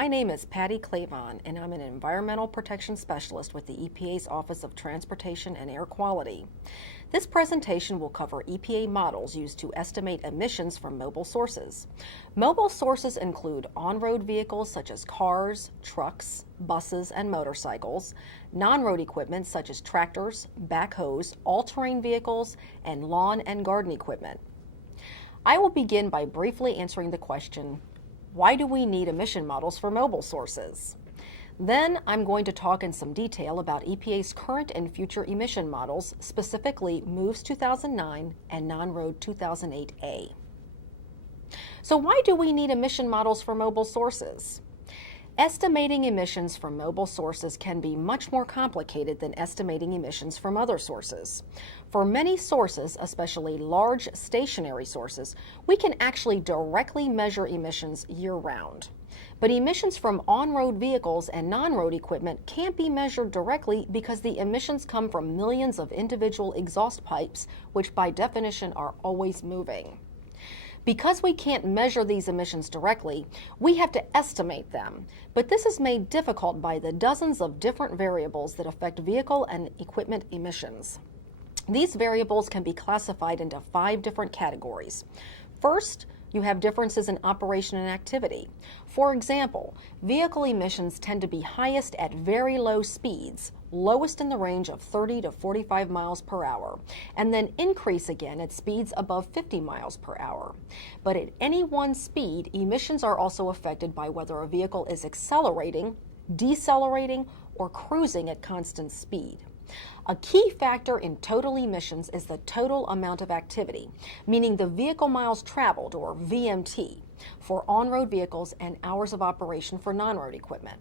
My name is Patty Klavon, and I'm an Environmental Protection Specialist with the EPA's Office of Transportation and Air Quality. This presentation will cover EPA models used to estimate emissions from mobile sources. Mobile sources include on-road vehicles such as cars, trucks, buses, and motorcycles, non-road equipment such as tractors, backhoes, all-terrain vehicles, and lawn and garden equipment. I will begin by briefly answering the question, why do we need emission models for mobile sources? Then I'm going to talk in some detail about EPA's current and future emission models, specifically MOVES 2009 and Non-Road 2008A. So why do we need emission models for mobile sources? Estimating emissions from mobile sources can be much more complicated than estimating emissions from other sources. For many sources, especially large stationary sources, we can actually directly measure emissions year-round. But emissions from on-road vehicles and non-road equipment can't be measured directly because the emissions come from millions of individual exhaust pipes, which by definition are always moving. Because we can't measure these emissions directly, we have to estimate them, but this is made difficult by the dozens of different variables that affect vehicle and equipment emissions. These variables can be classified into 5 different categories. First, you have differences in operation and activity. For example, vehicle emissions tend to be highest at very low speeds, lowest in the range of 30 to 45 miles per hour, and then increase again at speeds above 50 miles per hour. But at any one speed, emissions are also affected by whether a vehicle is accelerating, decelerating, or cruising at constant speed. A key factor in total emissions is the total amount of activity, meaning the vehicle miles traveled, or VMT, for on-road vehicles and hours of operation for non-road equipment.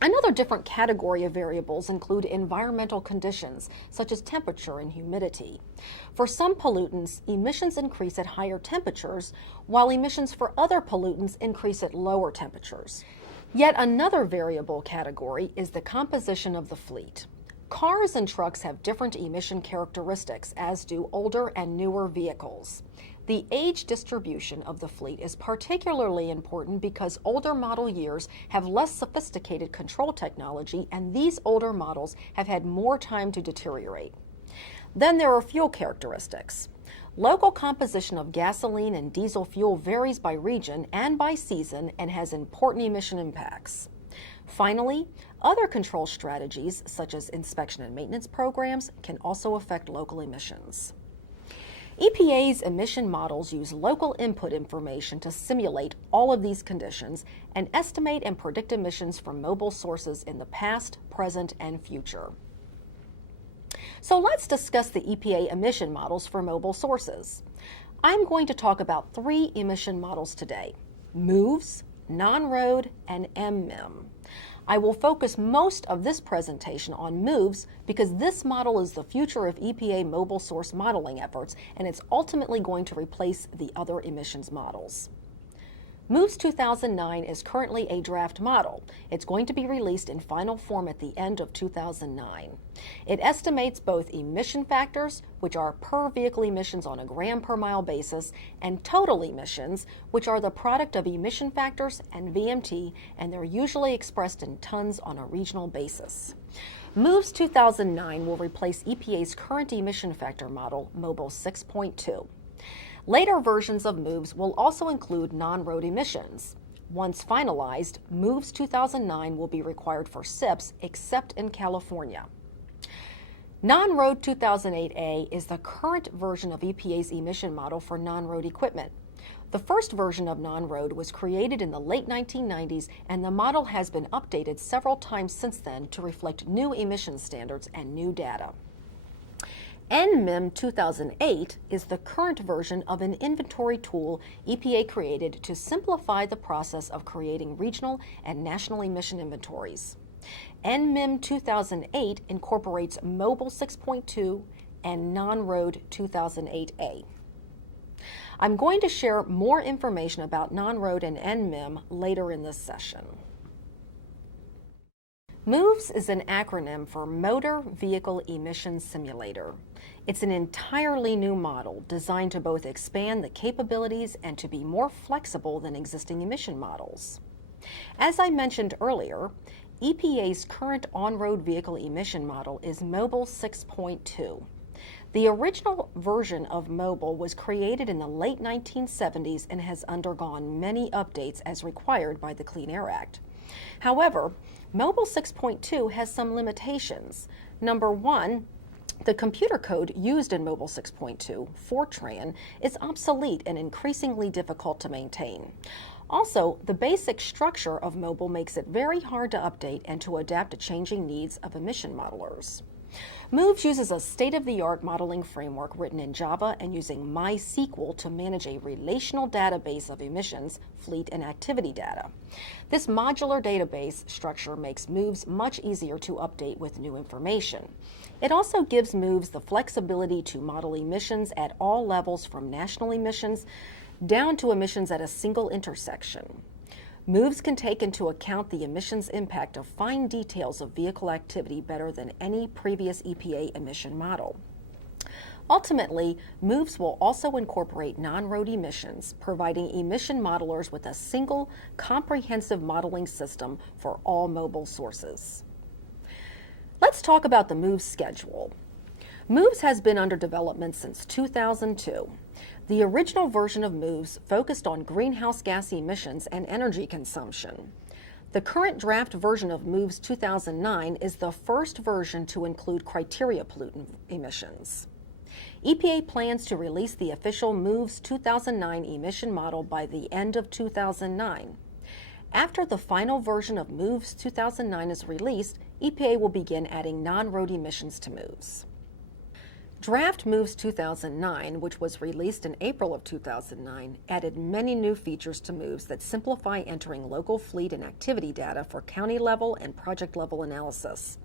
Another different category of variables include environmental conditions, such as temperature and humidity. For some pollutants, emissions increase at higher temperatures, while emissions for other pollutants increase at lower temperatures. Yet another variable category is the composition of the fleet. Cars and trucks have different emission characteristics, as do older and newer vehicles. The age distribution of the fleet is particularly important because older model years have less sophisticated control technology, and these older models have had more time to deteriorate. Then there are fuel characteristics. Local composition of gasoline and diesel fuel varies by region and by season and has important emission impacts. Finally, other control strategies, such as inspection and maintenance programs, can also affect local emissions. EPA's emission models use local input information to simulate all of these conditions and estimate and predict emissions from mobile sources in the past, present, and future. So let's discuss the EPA emission models for mobile sources. I'm going to talk about 3 emission models today: MOVES, Non-Road, and MMIM. I will focus most of this presentation on MOVES because this model is the future of EPA mobile source modeling efforts, and it's ultimately going to replace the other emissions models. MOVES 2009 is currently a draft model. It's going to be released in final form at the end of 2009. It estimates both emission factors, which are per vehicle emissions on a gram per mile basis, and total emissions, which are the product of emission factors and VMT, and they're usually expressed in tons on a regional basis. MOVES 2009 will replace EPA's current emission factor model, MOBIL 6.2. Later versions of MOVES will also include non-road emissions. Once finalized, MOVES 2009 will be required for SIPs except in California. Non-Road 2008A is the current version of EPA's emission model for non-road equipment. The first version of non-road was created in the late 1990s, and the model has been updated several times since then to reflect new emission standards and new data. NMIM 2008 is the current version of an inventory tool EPA created to simplify the process of creating regional and national emission inventories. NMIM 2008 incorporates MOBIL 6.2 and Non-Road 2008A. I'm going to share more information about Non-Road and NMIM later in this session. MOVES is an acronym for Motor Vehicle Emission Simulator. It's an entirely new model designed to both expand the capabilities and to be more flexible than existing emission models. As I mentioned earlier, EPA's current on-road vehicle emission model is Mobile 6.2. The original version of Mobile was created in the late 1970s and has undergone many updates as required by the Clean Air Act. However, Mobile 6.2 has some limitations. Number one, the computer code used in Mobile 6.2, Fortran, is obsolete and increasingly difficult to maintain. Also, the basic structure of Mobile makes it very hard to update and to adapt to changing needs of emission modelers. MOVES uses a state-of-the-art modeling framework written in Java and using MySQL to manage a relational database of emissions, fleet, and activity data. This modular database structure makes MOVES much easier to update with new information. It also gives MOVES the flexibility to model emissions at all levels from national emissions down to emissions at a single intersection. MOVES can take into account the emissions impact of fine details of vehicle activity better than any previous EPA emission model. Ultimately, MOVES will also incorporate non-road emissions, providing emission modelers with a single, comprehensive modeling system for all mobile sources. Let's talk about the MOVES schedule. MOVES has been under development since 2002. The original version of MOVES focused on greenhouse gas emissions and energy consumption. The current draft version of MOVES 2009 is the first version to include criteria pollutant emissions. EPA plans to release the official MOVES 2009 emission model by the end of 2009. After the final version of MOVES 2009 is released, EPA will begin adding non-road emissions to MOVES. Draft MOVES 2009, which was released in April of 2009, added many new features to MOVES that simplify entering local fleet and activity data for county-level and project-level analysis.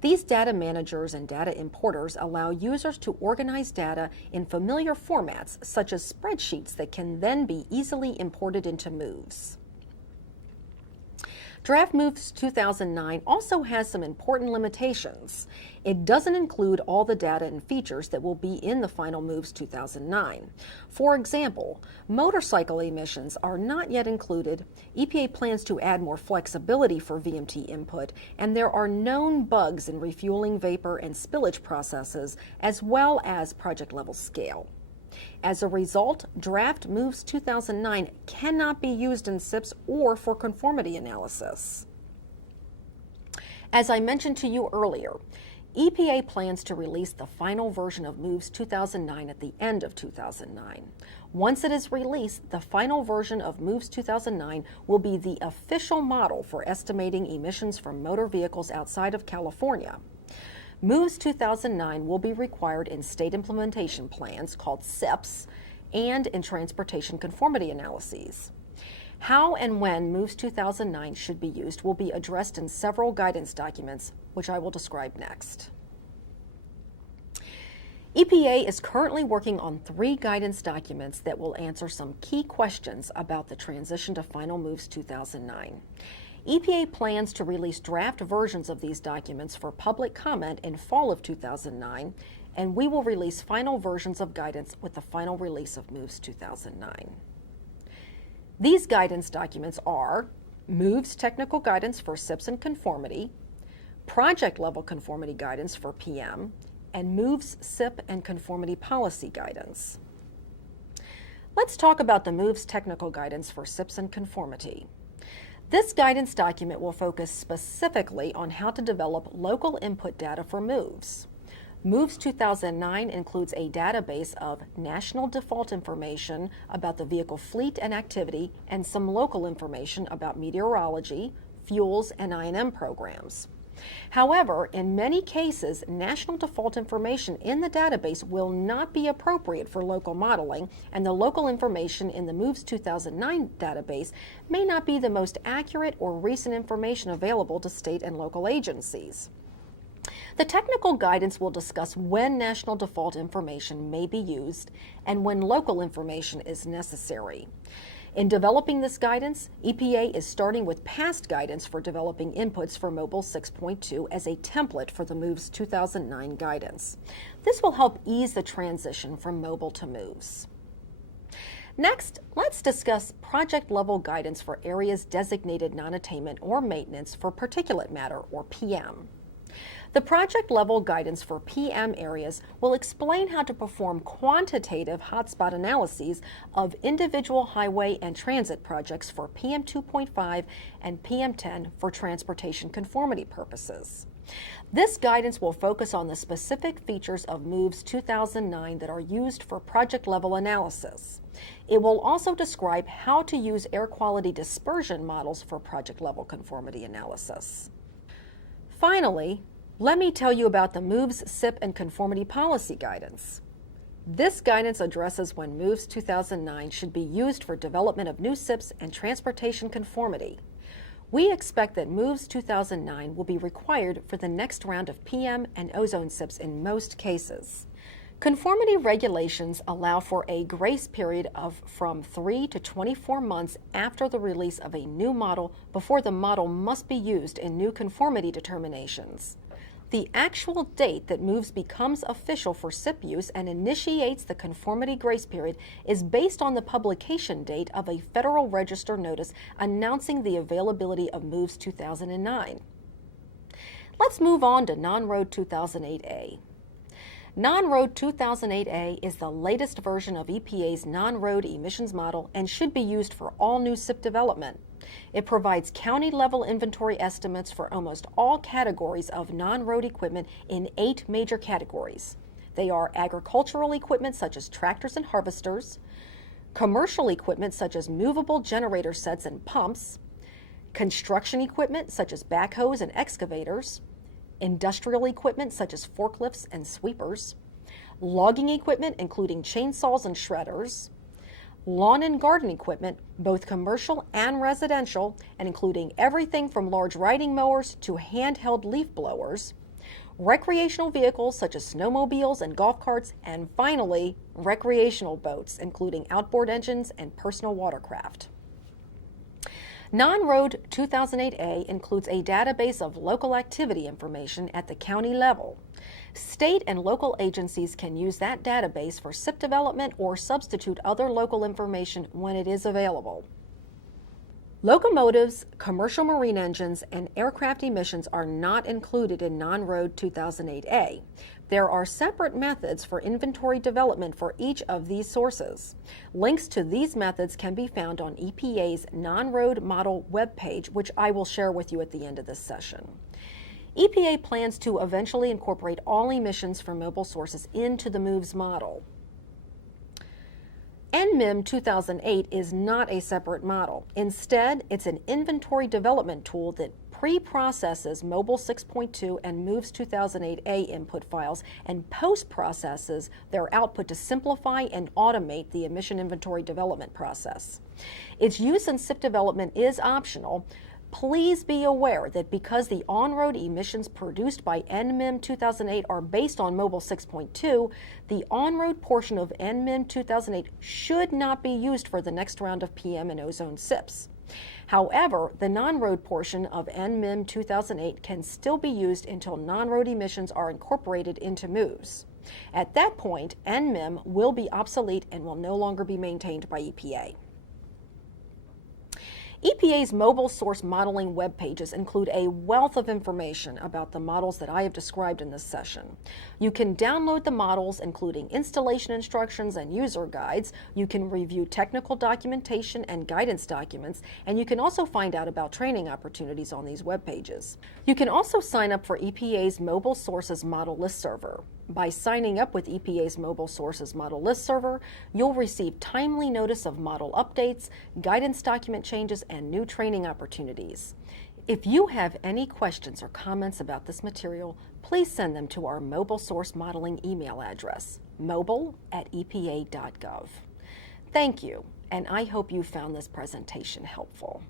These data managers and data importers allow users to organize data in familiar formats, such as spreadsheets that can then be easily imported into MOVES. Draft MOVES 2009 also has some important limitations. It doesn't include all the data and features that will be in the final MOVES 2009. For example, motorcycle emissions are not yet included. EPA plans to add more flexibility for VMT input, and there are known bugs in refueling vapor and spillage processes, as well as project-level scale. As a result, draft MOVES 2009 cannot be used in SIPs or for conformity analysis. As I mentioned to you earlier, EPA plans to release the final version of MOVES 2009 at the end of 2009. Once it is released, the final version of MOVES 2009 will be the official model for estimating emissions from motor vehicles outside of California. MOVES 2009 will be required in state implementation plans, called SIPs, and in transportation conformity analyses. How and when MOVES 2009 should be used will be addressed in several guidance documents, which I will describe next. EPA is currently working on 3 guidance documents that will answer some key questions about the transition to final MOVES 2009. EPA plans to release draft versions of these documents for public comment in fall of 2009, and we will release final versions of guidance with the final release of MOVES 2009. These guidance documents are MOVES Technical Guidance for SIPs and Conformity, Project Level Conformity Guidance for PM, and MOVES SIP and Conformity Policy Guidance. Let's talk about the MOVES Technical Guidance for SIPs and Conformity. This guidance document will focus specifically on how to develop local input data for MOVES. MOVES 2009 includes a database of national default information about the vehicle fleet and activity and some local information about meteorology, fuels, and I&M programs. However, in many cases, national default information in the database will not be appropriate for local modeling, and the local information in the MOVES 2009 database may not be the most accurate or recent information available to state and local agencies. The technical guidance will discuss when national default information may be used and when local information is necessary. In developing this guidance, EPA is starting with past guidance for developing inputs for Mobile 6.2 as a template for the MOVES 2009 guidance. This will help ease the transition from mobile to MOVES. Next, let's discuss project-level guidance for areas designated non-attainment or maintenance for particulate matter, or PM. The project-level guidance for PM areas will explain how to perform quantitative hotspot analyses of individual highway and transit projects for PM 2.5 and PM 10 for transportation conformity purposes. This guidance will focus on the specific features of MOVES 2009 that are used for project-level analysis. It will also describe how to use air quality dispersion models for project-level conformity analysis. Finally, let me tell you about the MOVES SIP and conformity policy guidance. This guidance addresses when MOVES 2009 should be used for development of new SIPs and transportation conformity. We expect that MOVES 2009 will be required for the next round of PM and ozone SIPs in most cases. Conformity regulations allow for a grace period of from 3 to 24 months after the release of a new model before the model must be used in new conformity determinations. The actual date that MOVES becomes official for SIP use and initiates the conformity grace period is based on the publication date of a Federal Register notice announcing the availability of MOVES 2009. Let's move on to Non-Road 2008A. Non-Road 2008A is the latest version of EPA's non-road emissions model and should be used for all new SIP development. It provides county-level inventory estimates for almost all categories of non-road equipment in 8 major categories. They are agricultural equipment such as tractors and harvesters, commercial equipment such as movable generator sets and pumps, construction equipment such as backhoes and excavators, industrial equipment such as forklifts and sweepers, logging equipment including chainsaws and shredders, lawn and garden equipment, both commercial and residential, and including everything from large riding mowers to handheld leaf blowers, recreational vehicles such as snowmobiles and golf carts, and finally, recreational boats, including outboard engines and personal watercraft. Non-Road 2008A includes a database of local activity information at the county level. State and local agencies can use that database for SIP development or substitute other local information when it is available. Locomotives, commercial marine engines, and aircraft emissions are not included in Non-Road 2008A. There are separate methods for inventory development for each of these sources. Links to these methods can be found on EPA's Non-Road Model webpage, which I will share with you at the end of this session. EPA plans to eventually incorporate all emissions from mobile sources into the MOVES model. NMIM 2008 is not a separate model. Instead, it's an inventory development tool that pre-processes Mobile 6.2 and MOVES 2008A input files and post-processes their output to simplify and automate the emission inventory development process. Its use in SIP development is optional. Please be aware that because the on-road emissions produced by NMIM 2008 are based on Mobile 6.2, the on-road portion of NMIM 2008 should not be used for the next round of PM and ozone SIPs. However, the non-road portion of NMIM 2008 can still be used until non-road emissions are incorporated into MOVES. At that point, NMIM will be obsolete and will no longer be maintained by EPA. EPA's mobile source modeling web pages include a wealth of information about the models that I have described in this session. You can download the models, including installation instructions and user guides. You can review technical documentation and guidance documents, and you can also find out about training opportunities on these web pages. You can also sign up for EPA's Mobile Sources Model Listserver. By signing up with EPA's Mobile Sources Model Listserver, you'll receive timely notice of model updates, guidance document changes, and new training opportunities. If you have any questions or comments about this material, please send them to our Mobile Source Modeling email address, mobile@epa.gov. Thank you, and I hope you found this presentation helpful.